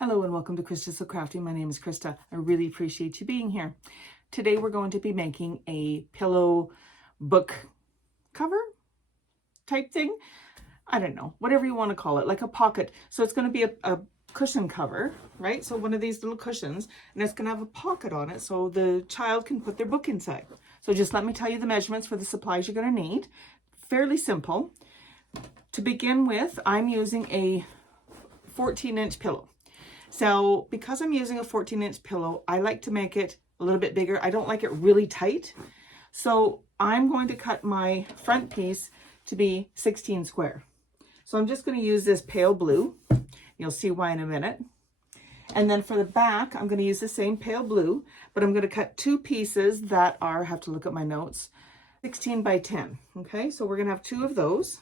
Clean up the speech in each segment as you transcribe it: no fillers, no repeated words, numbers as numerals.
Hello and welcome to Krista So Crafty. My name is Krista. I really appreciate you being here. Today we're going to be making a pillow book cover type thing. I don't know, whatever you want to call it, like a pocket. So it's going to be a cushion cover, right? So one of these little cushions, and it's going to have a pocket on it so the child can put their book inside. So just let me tell you the measurements for the supplies you're going to need. Fairly simple. To begin with, I'm using a 14-inch pillow. So because I'm using a 14-inch pillow, I like to make it a little bit bigger. I don't like it really tight. So I'm going to cut my front piece to be 16 square. So I'm just going to use this pale blue. You'll see why in a minute. And then for the back, I'm going to use the same pale blue, but I'm going to cut two pieces that are, I have to look at my notes, 16 by 10. Okay, so we're going to have two of those.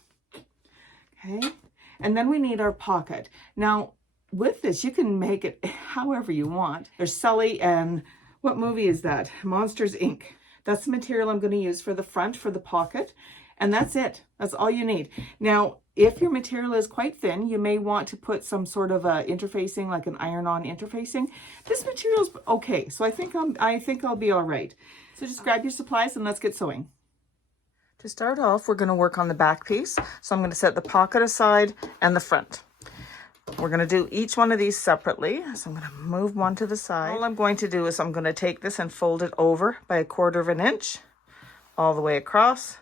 Okay, and then we need our pocket. Now, with this, you can make it however you want. There's Sully and what movie is that? Monsters, Inc. That's the material I'm going to use for the front, for the pocket. And that's it. That's all you need. Now, if your material is quite thin, you may want to put some sort of a interfacing, like an iron-on interfacing. This material's okay, so I think I'll be all right. So just grab your supplies and let's get sewing. To start off, we're going to work on the back piece. So I'm going to set the pocket aside and the front. We're going to do each one of these separately. So I'm going to move one to the side. All I'm going to do is I'm going to take this and fold it over by 1/4 inch all the way across.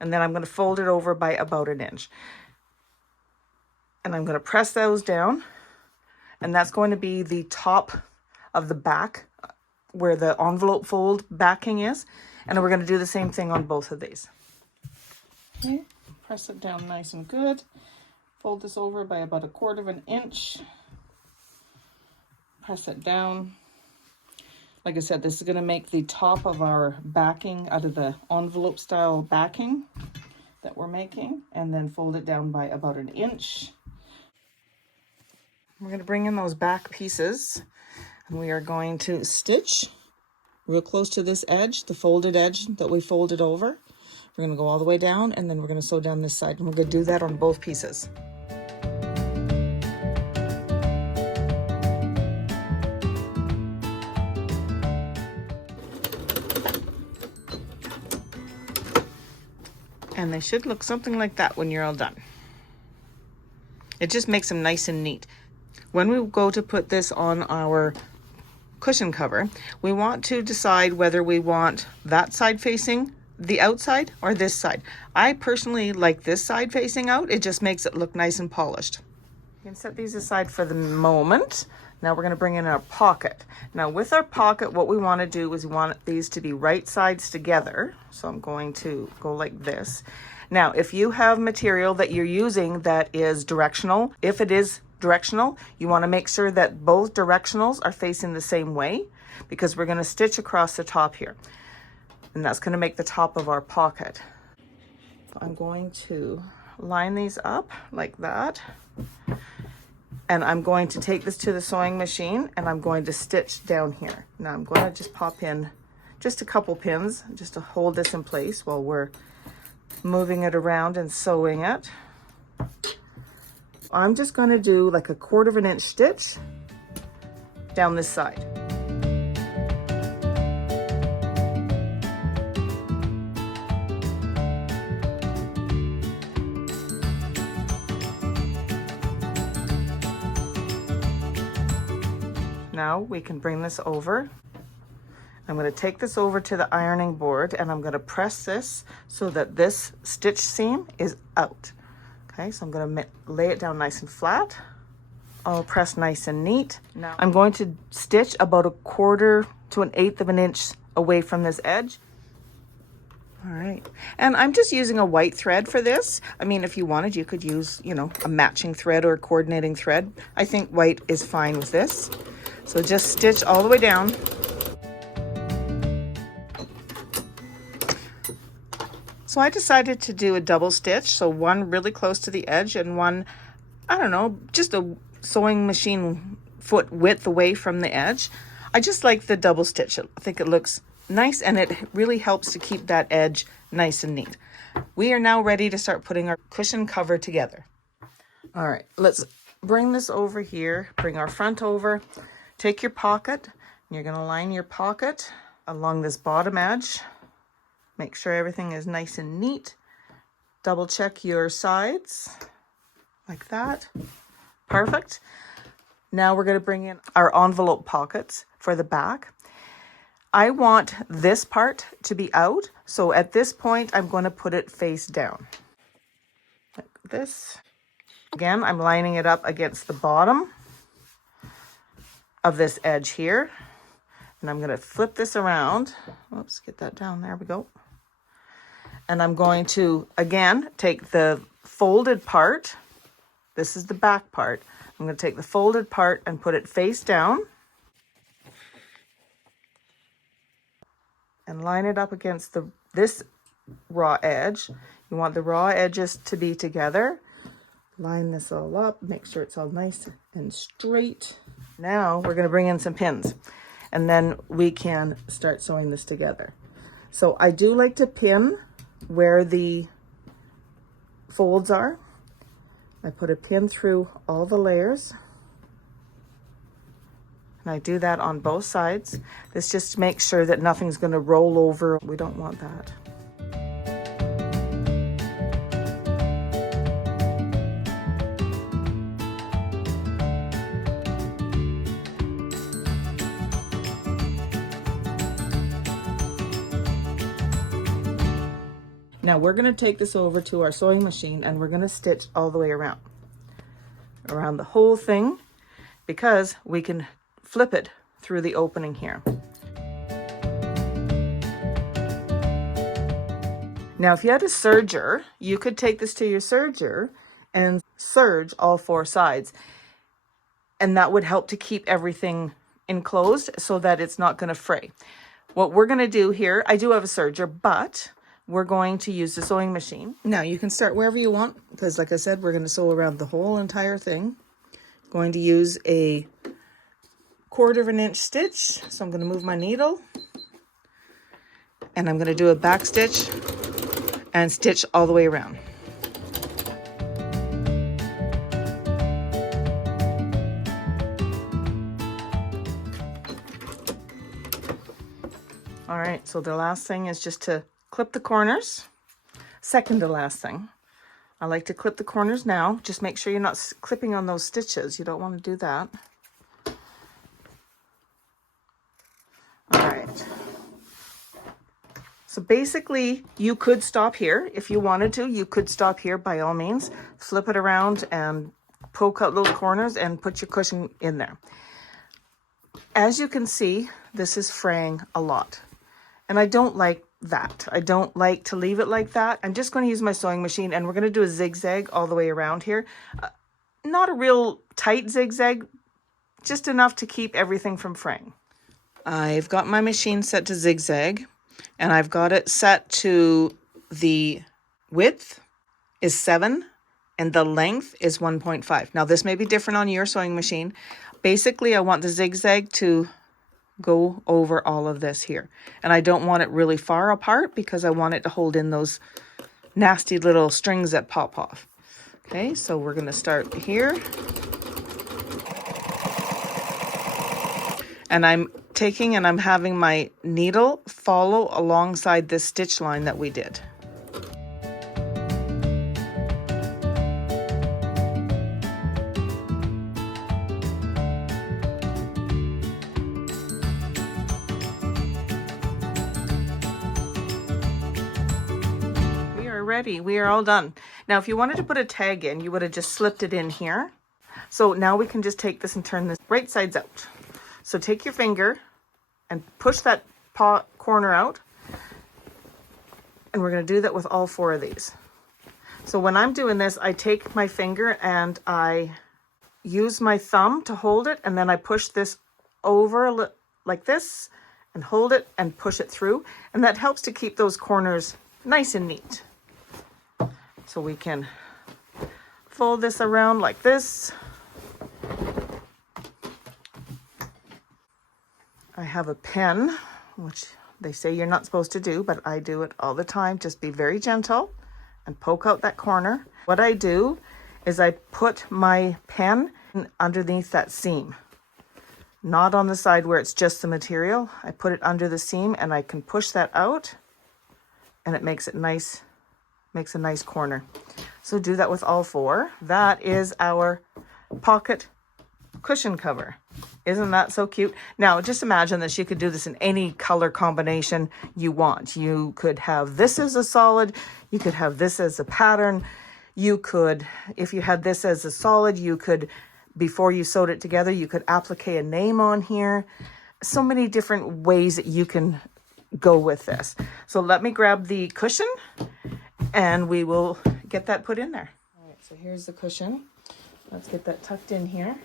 And then I'm going to fold it over by about 1 inch. And I'm going to press those down. And that's going to be the top of the back where the envelope fold backing is. And we're going to do the same thing on both of these. Okay, press it down nice and good. Fold this over by about 1/4 inch. Press it down. Like I said, this is going to make the top of our backing out of the envelope style backing that we're making. And then fold it down by about 1 inch. We're going to bring in those back pieces. And we are going to stitch real close to this edge, the folded edge that we folded over. We're going to go all the way down, and then we're going to sew down this side. And we're going to do that on both pieces. And they should look something like that when you're all done. It just makes them nice and neat. When we go to put this on our cushion cover, we want to decide whether we want that side facing the outside or this side. I personally like this side facing out. It just makes it look nice and polished. You can set these aside for the moment. Now we're going to bring in our pocket. Now with our pocket, what we want to do is we want these to be right sides together. So I'm going to go like this. Now, if you have material that you're using that is directional, if it is directional, you want to make sure that both directionals are facing the same way, because we're going to stitch across the top here. And that's going to make the top of our pocket. So I'm going to line these up like that. And I'm going to take this to the sewing machine and I'm going to stitch down here. Now I'm going to just pop in just a couple pins just to hold this in place while we're moving it around and sewing it. I'm just going to do like 1/4 inch stitch down this side. Now we can bring this over. I'm going to take this over to the ironing board and I'm going to press this so that this stitch seam is out. Okay, so I'm going to lay it down nice and flat. All pressed nice and neat. Now I'm going to stitch about 1/4 to 1/8 inch away from this edge. All right, and I'm just using a white thread for this. I mean, if you wanted, you could use, a matching thread or a coordinating thread. I think white is fine with this. So just stitch all the way down. So I decided to do a double stitch. So one really close to the edge and one, I don't know, just a sewing machine foot width away from the edge. I just like the double stitch. I think it looks nice and it really helps to keep that edge nice and neat. We are now ready to start putting our cushion cover together. All right, let's bring this over here, bring our front over, take your pocket, and you're gonna line your pocket along this bottom edge. Make sure everything is nice and neat. Double check your sides, like that. Perfect. Now we're gonna bring in our envelope pockets for the back. I want this part to be out, so at this point, I'm going to put it face down. Like this. Again, I'm lining it up against the bottom of this edge here. And I'm going to flip this around. Oops, get that down. There we go. And I'm going to, again, take the folded part. This is the back part. I'm going to take the folded part and put it face down. And line it up against this raw edge. You want the raw edges to be together. Line this all up, make sure it's all nice and straight. Now we're going to bring in some pins, and then we can start sewing this together. So I do like to pin where the folds are. I put a pin through all the layers. And I do that on both sides. This just makes sure that nothing's going to roll over. We don't want that. Now we're going to take this over to our sewing machine and we're going to stitch all the way around the whole thing, because we can flip it through the opening here. Now, if you had a serger, you could take this to your serger and serge all four sides. And that would help to keep everything enclosed so that it's not going to fray. What we're going to do here, I do have a serger, but we're going to use the sewing machine. Now, you can start wherever you want, because like I said, we're going to sew around the whole entire thing. Going to use a 1/4 inch stitch. So I'm going to move my needle and I'm going to do a back stitch and stitch all the way around. All right, so the last thing is just to clip the corners. Second to last thing. I like to clip the corners now. Just make sure you're not clipping on those stitches. You don't want to do that. All right. So basically, you could stop here if you wanted to. You could stop here by all means. Flip it around and poke out those corners and put your cushion in there. As you can see, this is fraying a lot. And I don't like that. I don't like to leave it like that. I'm just going to use my sewing machine and we're going to do a zigzag all the way around here. Not a real tight zigzag, just enough to keep everything from fraying. I've got my machine set to zigzag and I've got it set to the width is 7 and the length is 1.5. Now this may be different on your sewing machine. Basically, I want the zigzag to go over all of this here. And I don't want it really far apart because I want it to hold in those nasty little strings that pop off. Okay, so we're going to start here. And I'm taking and I'm having my needle follow alongside this stitch line that we did. Ready. We are all done. Now, if you wanted to put a tag in, you would have just slipped it in here. So now we can just take this and turn this right sides out. So take your finger and push that corner out. And we're going to do that with all 4 of these. So when I'm doing this, I take my finger and I use my thumb to hold it. And then I push this over like this and hold it and push it through. And that helps to keep those corners nice and neat. So we can fold this around like this. I have a pen, which they say you're not supposed to do, but I do it all the time. Just be very gentle and poke out that corner. What I do is I put my pen underneath that seam. Not on the side where it's just the material. I put it under the seam and I can push that out and it makes it nice, makes a nice corner. So do that with all 4. That is our pocket cushion cover. Isn't that so cute? Now just imagine that you could do this in any color combination you want. You could have this as a solid, you could have this as a pattern. You could, if you had this as a solid, you could, before you sewed it together, you could applique a name on here. So many different ways that you can go with this. So let me grab the cushion and we will get that put in there. All right, so here's the cushion. Let's get that tucked in here.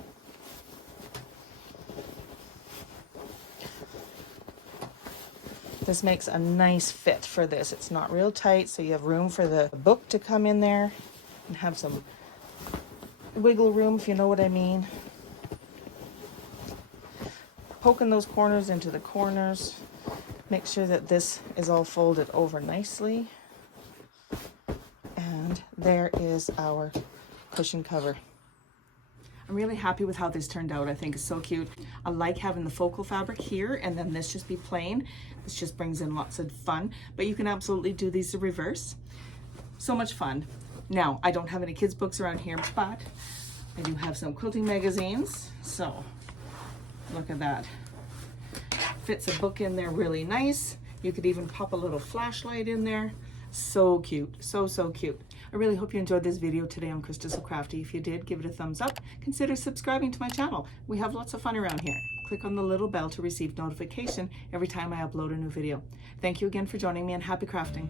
This makes a nice fit for this. It's not real tight, so you have room for the book to come in there and have some wiggle room, if you know what I mean. Poking those corners into the corners. Make sure that this is all folded over nicely. And there is our cushion cover. I'm really happy with how this turned out. I think it's so cute. I like having the focal fabric here and then this just be plain. This just brings in lots of fun, but you can absolutely do these the reverse. So much fun. Now, I don't have any kids' books around here, but I do have some quilting magazines. So look at that. Fits a book in there really nice. You could even pop a little flashlight in there. So cute, so cute. I really hope you enjoyed this video today on Krista So Crafty. If you did, give it a thumbs up. Consider subscribing to my channel. We have lots of fun around here. Click on the little bell to receive notification every time I upload a new video. Thank you again for joining me and happy crafting.